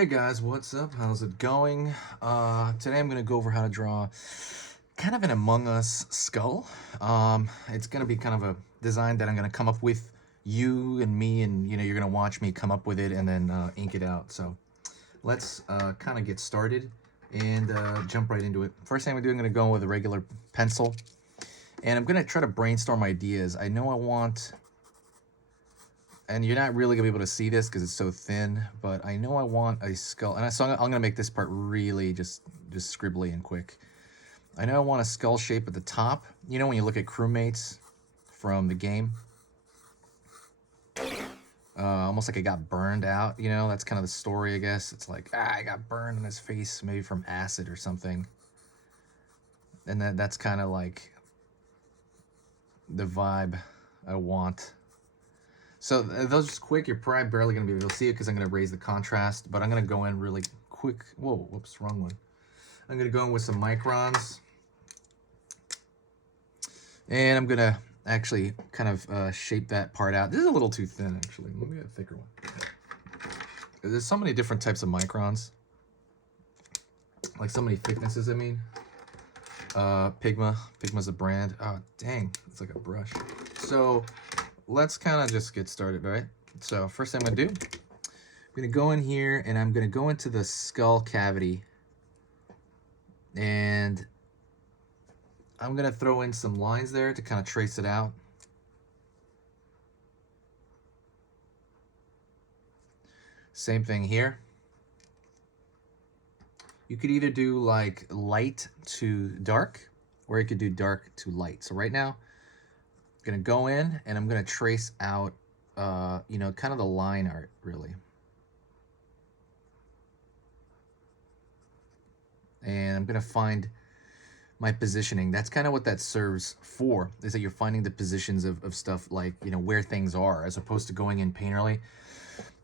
Hey guys, what's up? How's it going? Today I'm gonna go over how to draw kind of an Among Us skull. It's gonna be kind of a design that I'm gonna come up with, you and me, and you're gonna watch me come up with it and then ink it out. So let's kind of get started and jump right into it. First thing I'm gonna go with a regular pencil, and I'm gonna try to brainstorm ideas. I know I want. And you're not really gonna be able to see this because it's so thin, but I know I want a skull, and so I'm gonna make this part really just scribbly and quick. I know I want a skull shape at the top. You know when you look at crewmates from the game, almost like it got burned out. That's kind of the story, I guess. It's like I got burned in his face, maybe from acid or something, and that's kind of like the vibe I want. So those just quick, you're probably barely going to be able to see it because I'm going to raise the contrast, but I'm going to go in really quick. Whoa, whoops, wrong one. I'm going to go in with some microns. And I'm going to actually kind of shape that part out. This is a little too thin, actually. Let me get a thicker one. There's so many different types of microns. Like so many thicknesses, I mean. Pigma's a brand. Oh, dang, it's like a brush. So let's kind of just get started, right? So first thing I'm gonna do, I'm gonna go in here and I'm gonna go into the skull cavity, and I'm gonna throw in some lines there to kind of trace it out. Same thing here. You could either do like light to dark, or you could do dark to light. So right now, I'm gonna go in and I'm gonna trace out, kind of the line art, really. And I'm gonna find my positioning. That's kind of what that serves for, is that you're finding the positions of stuff, like, where things are, as opposed to going in painterly,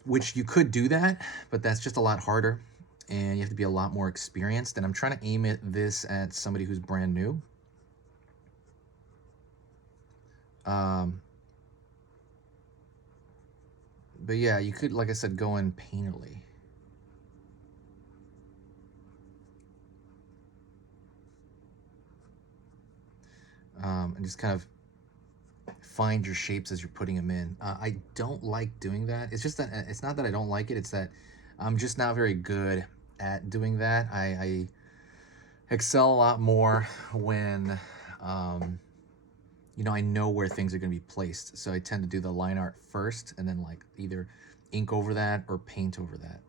which you could do that, but that's just a lot harder, and you have to be a lot more experienced. And I'm trying to aim this at somebody who's brand new. But yeah, you could, like I said, go in painterly. And just kind of find your shapes as you're putting them in. I don't like doing that. It's just that it's not that I don't like it. It's that I'm just not very good at doing that. I excel a lot more when, I know where things are going to be placed. So I tend to do the line art first and then like either ink over that or paint over that.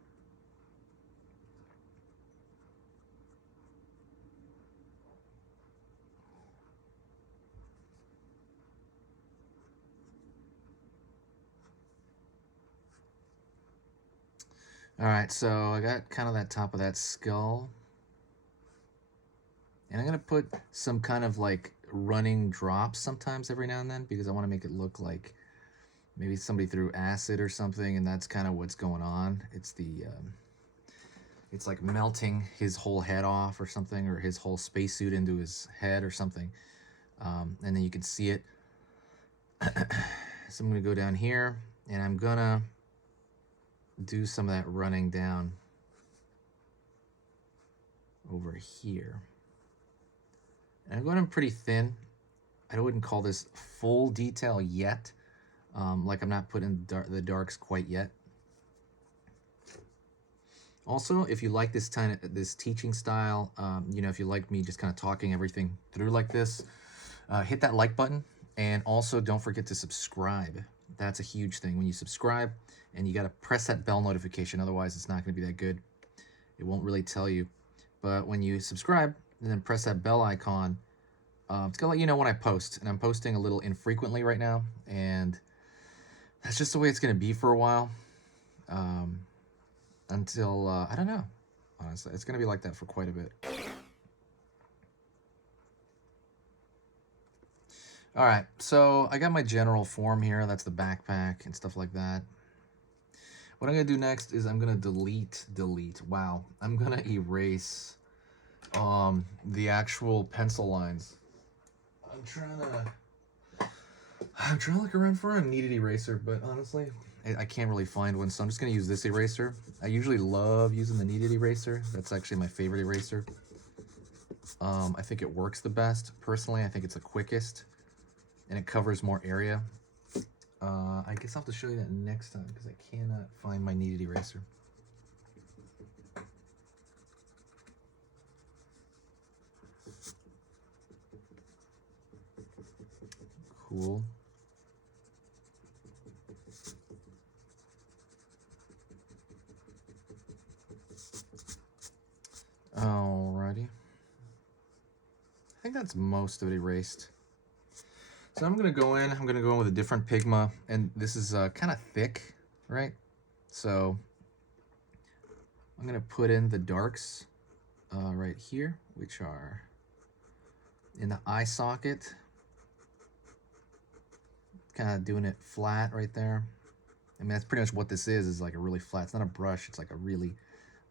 All right, so I got kind of that top of that skull. And I'm going to put some kind of like running drops sometimes every now and then, because I want to make it look like maybe somebody threw acid or something, and that's kind of what's going on. It's it's like melting his whole head off or something, or his whole spacesuit into his head or something. And then you can see it. So I'm going to go down here, and I'm going to do some of that running down over here. And I'm going in pretty thin. I wouldn't call this full detail yet. Like I'm not putting the darks quite yet. Also, if you like this teaching style, if you like me just kind of talking everything through like this, hit that like button, and also don't forget to subscribe. That's a huge thing. When you subscribe, and you got to press that bell notification, otherwise it's not going to be that good. It won't really tell you. But when you subscribe and then press that bell icon, it's gonna let you know when I post. And I'm posting a little infrequently right now, and that's just the way it's gonna be for a while. Until I don't know, honestly, it's gonna be like that for quite a bit. All right, so I got my general form here. That's the backpack and stuff like that. What I'm gonna do next is I'm gonna delete. Wow, I'm gonna erase the actual pencil lines. I'm trying to look around for a needed eraser, but honestly, I can't really find one, so I'm just gonna use this eraser. I usually love using the kneaded eraser. That's actually my favorite eraser. I think it works the best. Personally, I think it's the quickest, and it covers more area. I guess I'll have to show you that next time because I cannot find my kneaded eraser. Cool. Alrighty. I think that's most of it erased. So I'm gonna go in with a different Pigma, and this is kind of thick, right? So I'm gonna put in the darks right here, which are in the eye socket. Kind of doing it flat right there. I mean, that's pretty much what this is like a really flat, it's not a brush, it's like a really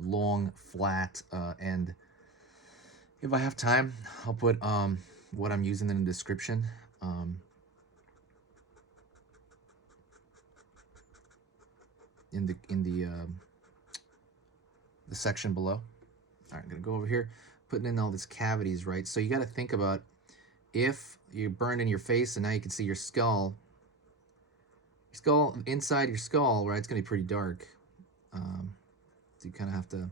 long, flat end. If I have time, I'll put what I'm using in the description. In the section below. All right, I'm gonna go over here, putting in all these cavities, right? So you got to think about if you burned in your face and now you can see your skull. Your skull inside your skull, right? It's gonna be pretty dark. So you kind of have to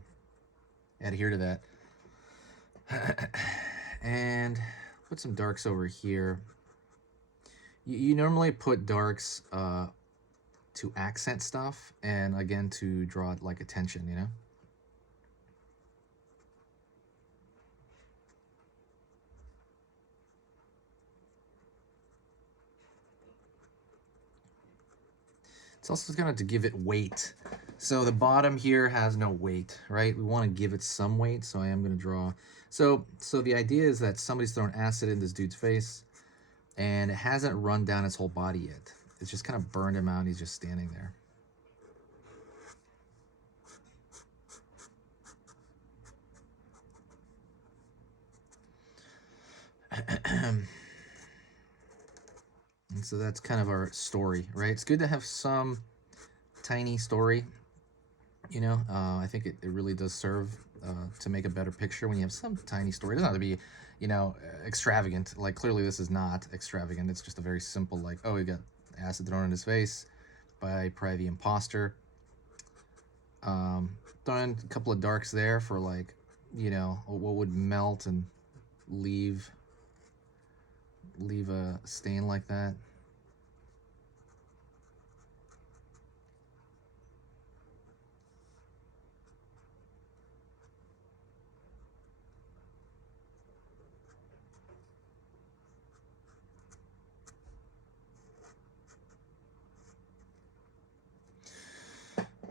adhere to that. And put some darks over here. You normally put darks to accent stuff, and again to draw like attention, you know. It's also kind of to give it weight. So the bottom here has no weight, right? We want to give it some weight, so I am going to draw. So the idea is that somebody's thrown acid in this dude's face, and it hasn't run down his whole body yet. It's just kind of burned him out, and he's just standing there. And so that's kind of our story, right? It's good to have some tiny story, you know. I think it really does serve to make a better picture when you have some tiny story. It doesn't have to be, you know, extravagant. Like, clearly this is not extravagant. It's just a very simple, like, oh, he got acid thrown in his face by probably the imposter. Throwing a couple of darks there for, like, you know, what would melt and leave a stain like that.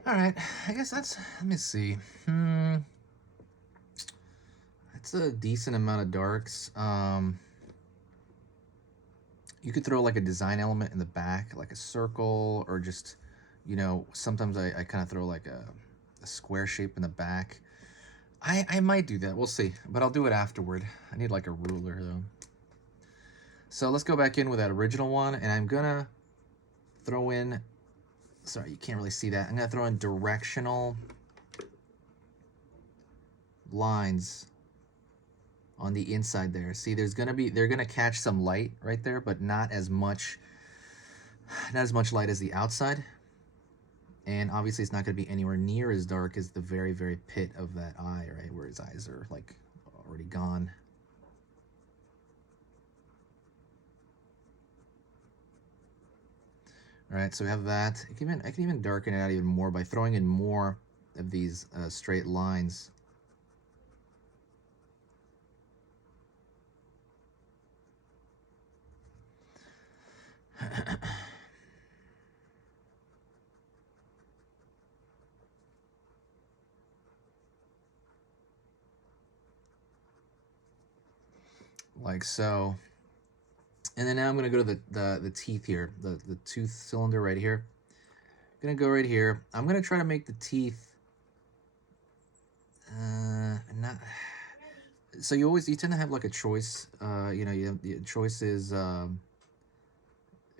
All right, I guess that's, let me see. That's a decent amount of darks. You could throw like a design element in the back, like a circle, or just, you know, sometimes I kind of throw like a square shape in the back. I might do that, we'll see, but I'll do it afterward. I need like a ruler though. So let's go back in with that original one, and I'm gonna throw in, sorry, you can't really see that. I'm gonna throw in directional lines on the inside there. See, there's gonna be, they're gonna catch some light right there, but not as much light as the outside. And obviously it's not gonna be anywhere near as dark as the very, very pit of that eye, right? Where his eyes are like already gone. All right, so we have that. I can even darken it out even more by throwing in more of these straight lines. Like so. And then now I'm gonna go to the teeth here, the tooth cylinder right here. I'm gonna go right here. I'm gonna try to make the teeth not. So you tend to have like a choice. You know, the choice is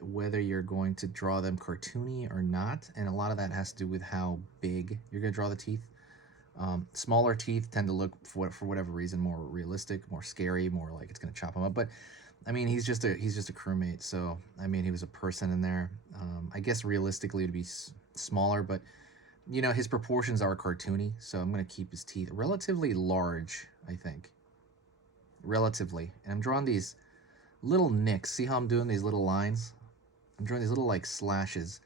whether you're going to draw them cartoony or not, and a lot of that has to do with how big you're going to draw the teeth. Smaller teeth tend to look, for whatever reason, more realistic, more scary, more like it's going to chop them up. But I mean, he's just a crewmate, so I mean, he was a person in there. I guess realistically, to be smaller, but you know, his proportions are cartoony, so I'm going to keep his teeth relatively large, I think. Relatively. And I'm drawing these little nicks. See how I'm doing these little lines? I'm drawing these little like slashes.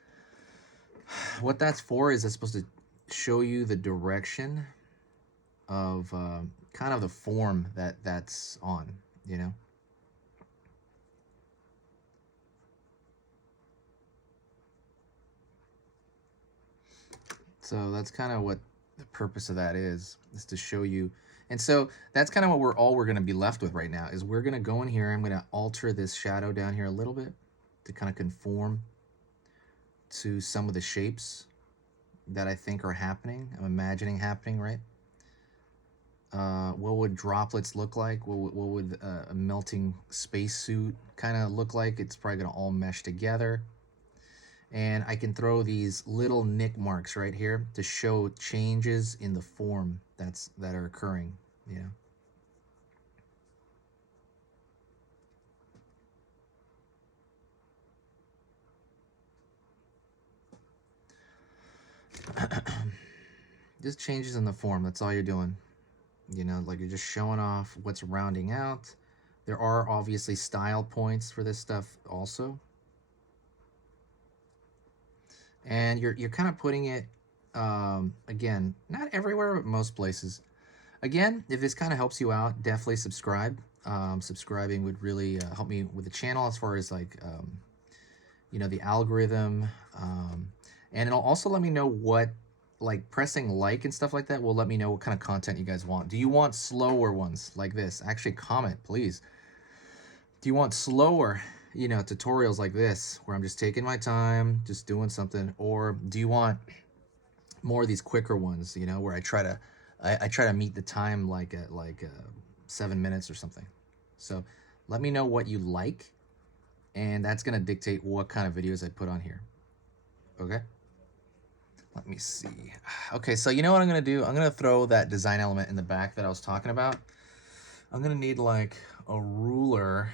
What that's for is it's supposed to show you the direction of kind of the form that's on, you know? So that's kind of what the purpose of that is to show you. And so that's kind of what we're going to be left with right now is we're going to go in here. I'm going to alter this shadow down here a little bit to kind of conform to some of the shapes that I think are happening. I'm imagining happening, right? What would droplets look like? What would a melting spacesuit kind of look like? It's probably going to all mesh together. And I can throw these little nick marks right here to show changes in the form that are occurring, you know. Just changes in the form, that's all you're doing. You know, like you're just showing off what's rounding out. There are obviously style points for this stuff also. And you're kind of putting it, again, not everywhere, but most places. Again, if this kind of helps you out, definitely subscribe. Subscribing would really help me with the channel as far as like, you know, the algorithm. And it'll also let me know what, like pressing like and stuff like that will let me know what kind of content you guys want. Do you want slower ones like this? Actually comment, please. Do you want slower, you know, tutorials like this where I'm just taking my time, just doing something? Or do you want more of these quicker ones, you know, where I try to meet the time like at 7 minutes or something? So let me know what you like, and that's gonna dictate what kind of videos I put on here. Okay, let me see. Okay, so you know what I'm gonna do? I'm gonna throw that design element in the back that I was talking about. I'm gonna need like a ruler.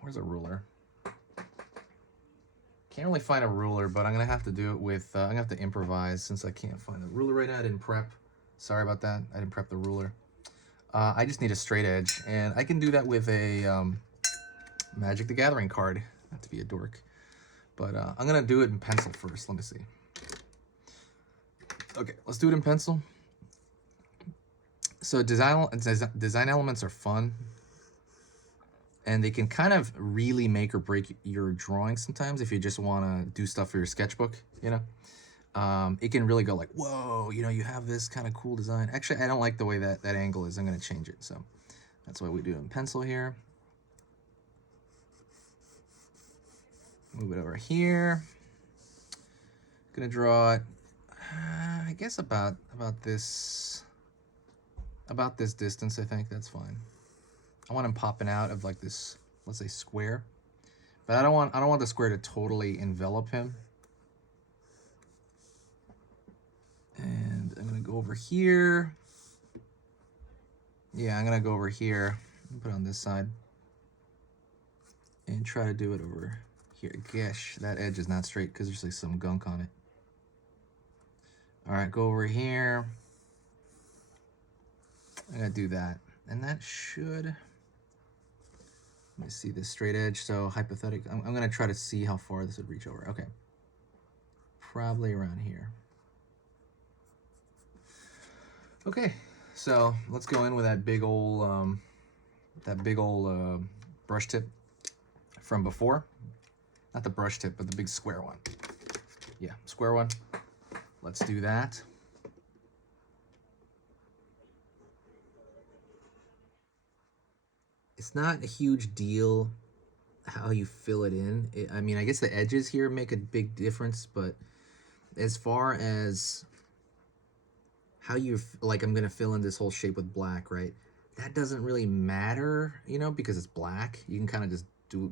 Where's a ruler? Can't really find a ruler, but I'm gonna have to do it with, I'm gonna have to improvise since I can't find a ruler right now. I didn't prep. Sorry about that. I didn't prep the ruler. I just need a straight edge, and I can do that with a Magic the Gathering card. Not to be a dork, but I'm gonna do it in pencil first. Let me see. Okay, let's do it in pencil. So design elements are fun, and they can kind of really make or break your drawing sometimes if you just want to do stuff for your sketchbook, you know. It can really go like, whoa, you know, you have this kind of cool design. Actually, I don't like the way that angle is. I'm going to change it. So that's why we do it in pencil here. Move it over here. Gonna draw it, I guess about this distance. I think that's fine. I want him popping out of like this, let's say, square, but I don't want the square to totally envelop him. And I'm gonna go over here. Yeah, I'm gonna go over here and put it on this side and try to do it over here. Gosh, that edge is not straight because there's like some gunk on it. All right, go over here. I'm gonna do that, and that should, let me see this straight edge. So hypothetically, I'm gonna try to see how far this would reach over. Okay, probably around here. Okay, so let's go in with that big old brush tip from before. Not the brush tip, but the big square one. Yeah, square one. Let's do that. It's not a huge deal how you fill it in. I mean, I guess the edges here make a big difference, but as far as how you, like, I'm gonna fill in this whole shape with black, right? That doesn't really matter, you know, because it's black. You can kind of just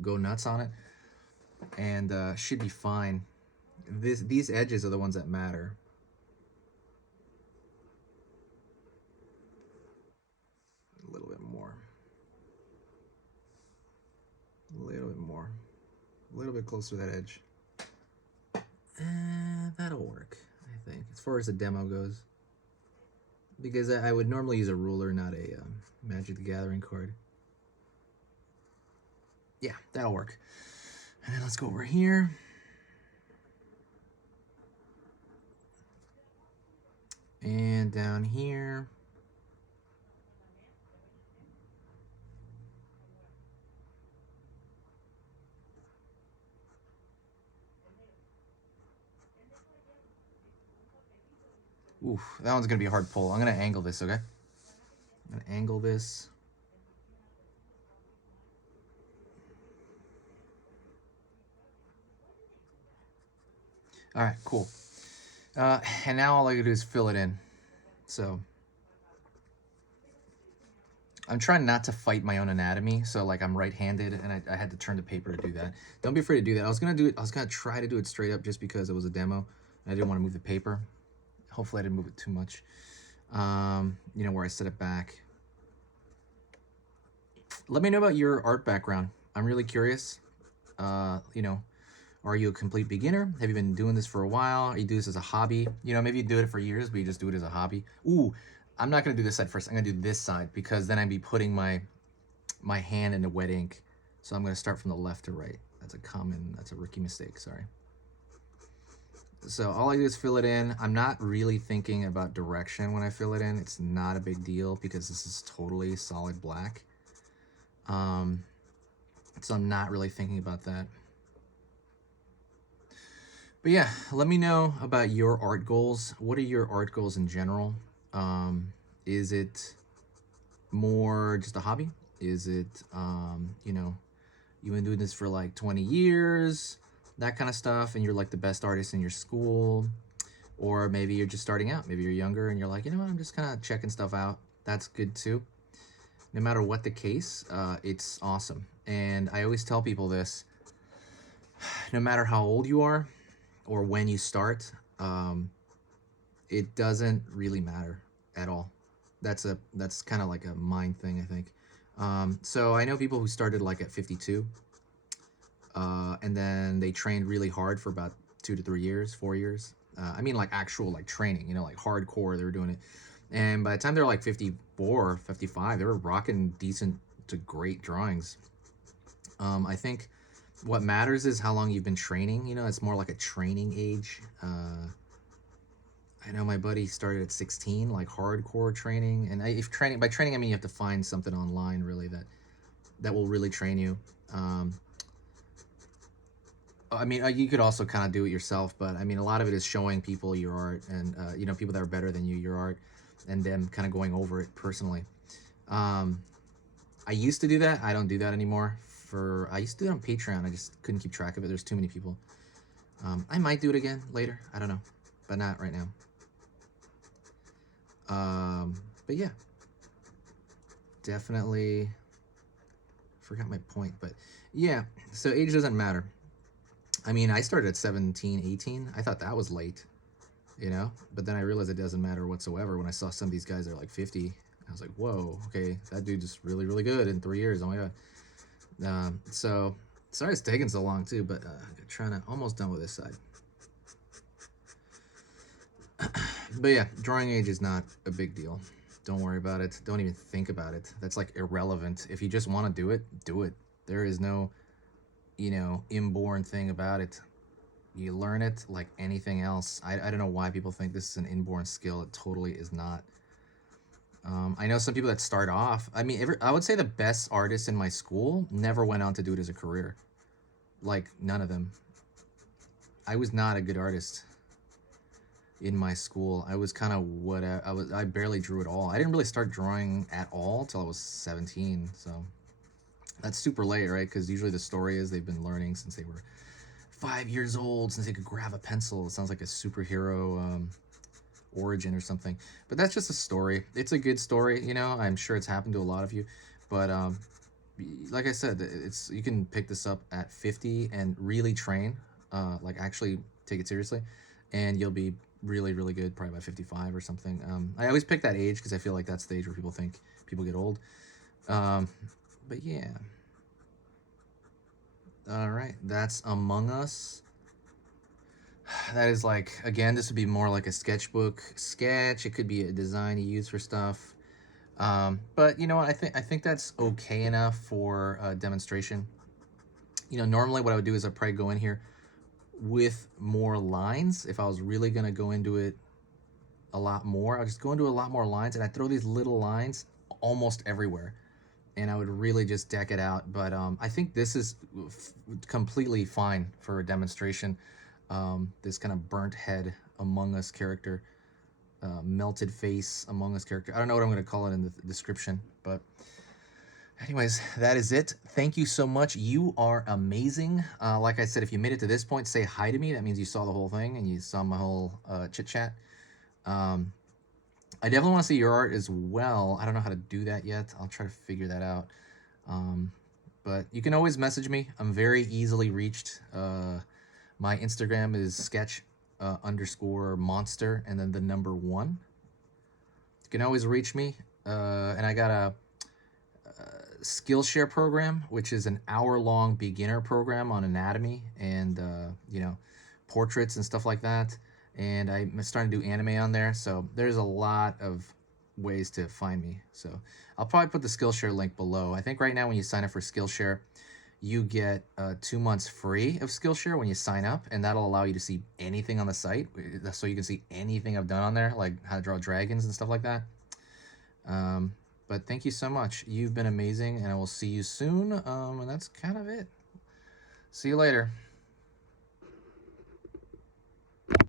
go nuts on it. and should be fine. These edges are the ones that matter. A little bit more. A little bit more. A little bit closer to that edge. That'll work, I think, as far as the demo goes. Because I would normally use a ruler, not a Magic the Gathering card. Yeah, that'll work. And then let's go over here. And down here. Oof, that one's gonna be a hard pull. I'm gonna angle this, okay? I'm gonna angle this. All right, cool. And now all I gotta do is fill it in. So I'm trying not to fight my own anatomy. So like I'm right-handed and I had to turn the paper to do that. Don't be afraid to do that. I was gonna try to do it straight up just because it was a demo. I didn't want to move the paper. Hopefully I didn't move it too much. You know, where I set it back. Let me know about your art background. I'm really curious. You know, are you a complete beginner? Have you been doing this for a while? Or you do this as a hobby? You know, maybe you do it for years, but you just do it as a hobby. Ooh, I'm not gonna do this side first. I'm gonna do this side because then I'd be putting my hand in the wet ink. So I'm gonna start from the left to right. That's a rookie mistake, sorry. So all I do is fill it in. I'm not really thinking about direction when I fill it in. It's not a big deal because this is totally solid black. So I'm not really thinking about that. But yeah, let me know about your art goals. What are your art goals in general? Is it more just a hobby? Is it, you know, you've been doing this for like 20 years, that kind of stuff, and you're like the best artist in your school? Or maybe you're just starting out. Maybe you're younger and you're like, you know what, I'm just kind of checking stuff out. That's good too. No matter what the case, it's awesome. And I always tell people this, no matter how old you are or when you start, it doesn't really matter at all. That's kind of like a mind thing, I think. So I know people who started like at 52, and then they trained really hard for about 2 to 3 years, 4 years. I mean like actual like training, you know, like hardcore, they were doing it. And by the time they're like 54, 55, they were rocking decent to great drawings. I think what matters is how long you've been training. You know, it's more like a training age. I know my buddy started at 16, like hardcore training. And if training, by training, I mean you have to find something online really that will really train you. I mean, you could also kind of do it yourself, but I mean, a lot of it is showing people your art and, you know, people that are better than you, your art, and them kind of going over it personally. I used to do that. I don't do that anymore. I used to do it on Patreon. I just couldn't keep track of it. There's too many people. I might do it again later. I don't know, but not right now. But yeah, definitely forgot my point, but yeah, so age doesn't matter. I mean, I started at 17, 18. I thought that was late, you know, but then I realized it doesn't matter whatsoever when I saw some of these guys that are like 50. I was like, whoa, okay, that dude is really, really good in 3 years. Oh my God. So sorry it's taking so long too, but trying to almost done with this side. But yeah, drawing age is not a big deal. Don't worry about it. Don't even think about it. That's like irrelevant. If you just want to do it, do it. There is no, you know, inborn thing about it. You learn it like anything else. I don't know why people think this is an inborn skill. It totally is not. I know some people that start off. I mean, I would say the best artists in my school never went on to do it as a career. Like, none of them. I was not a good artist in my school. I was kind of I barely drew at all. I didn't really start drawing at all till I was 17, so that's super late, right? Because usually the story is they've been learning since they were 5 years old, since they could grab a pencil. It sounds like a superhero origin or something, but that's just a story. It's a good story, you know. I'm sure it's happened to a lot of you, but like I said, you can pick this up at 50 and really train, like actually take it seriously, and you'll be really good probably by 55 or something. I always pick that age because I feel like that's the age where people think people get old. But yeah. All right, that's Among Us. That is like, again, this would be more like a sketchbook sketch. It could be a design you use for stuff. But you know what? I think that's okay enough for a demonstration. You know, normally what I would do is I'd probably go in here with more lines. If I was really gonna go into it a lot more, I'll just go into a lot more lines, and I throw these little lines almost everywhere, and I would really just deck it out. But I think this is completely fine for a demonstration. This kind of burnt head Among Us character, melted face Among Us character. I don't know what I'm going to call it in the description, but anyways, that is it. Thank you so much. You are amazing. Like I said, if you made it to this point, say hi to me. That means you saw the whole thing and you saw my whole chit chat. Um, I definitely want to see your art as well. I don't know how to do that yet. I'll try to figure that out. Um, but you can always message me. I'm very easily reached. My Instagram is sketch underscore monster and then the number 1. You can always reach me. And I got a Skillshare program, which is an hour-long beginner program on anatomy and you know, portraits and stuff like that. And I'm starting to do anime on there, so there's a lot of ways to find me. So I'll probably put the Skillshare link below. I think right now when you sign up for Skillshare, you get 2 months free of Skillshare when you sign up, and that'll allow you to see anything on the site. So you can see anything I've done on there, like how to draw dragons and stuff like that. But thank you so much. You've been amazing, and I will see you soon. And that's kind of it. See you later.